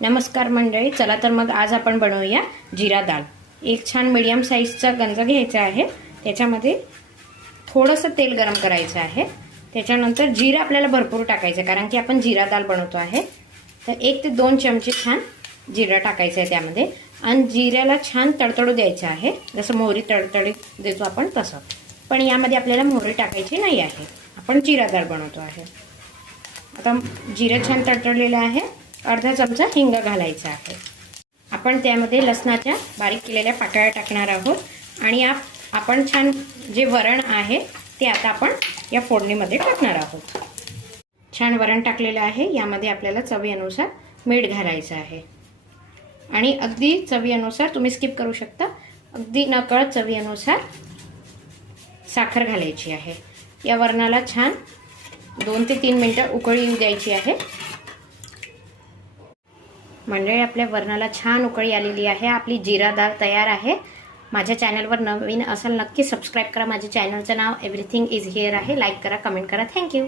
नमस्कार मंडळी, चला तर मग आज आपण बनवूया जिरा दाल। एक छान मीडियम साईजचा गंज घ्यायचा आहे। त्याच्यामध्ये थोडंसं तेल गरम करायचं आहे। त्याच्यानंतर जिरा आपल्याला भरपूर टाकायचं कारण की आपण जिरा दाल बनवतो आहे। तर 1 ते 2 चमचे छान जिरा टाकायचं आहे त्यामध्ये आणि जिऱ्याला छान तडतडू द्यायचं आहे, जसं मोहरी तडतडीत देतो आपण तसं। पण यामध्ये आपल्याला मोहरी टाकायची नाही आहे, आपण जिरा दाल बनवतो आहे। आता जिरा छान तडतडलेलं आहे। अर्धा चमचा हिंग घालायचा आहे। आपण त्यामध्ये लसणाच्या बारीक केलेल्या पाकळ्या टाकणार आहोत आणि आपण छान जे वरण आहे ते आता आपण या फोडणीमध्ये टाकणार आहोत। छान वरण टाकलेलं आहे। यामध्ये आपल्याला चवीनुसार मीठ घालायचं आहे आणि अगदी चवीनुसार तुम्ही स्किप करू शकता, अगदी नकळत चवीनुसार साखर घालायची आहे। या वरणाला छान 2 ते 3 मिनिटं उकळी येऊ द्यायची आहे। मंडळी, आपल्या वरणाला छान उकळी आलेली आहे। आपली जिरा दाल तयार आहे। माझ्या चॅनलवर नवीन असाल नक्की सबस्क्राइब करा। माझ्या चॅनलचं नाव एव्हरीथिंग इज हिअर आहे। लाईक करा, कमेंट करा। थँक्यू।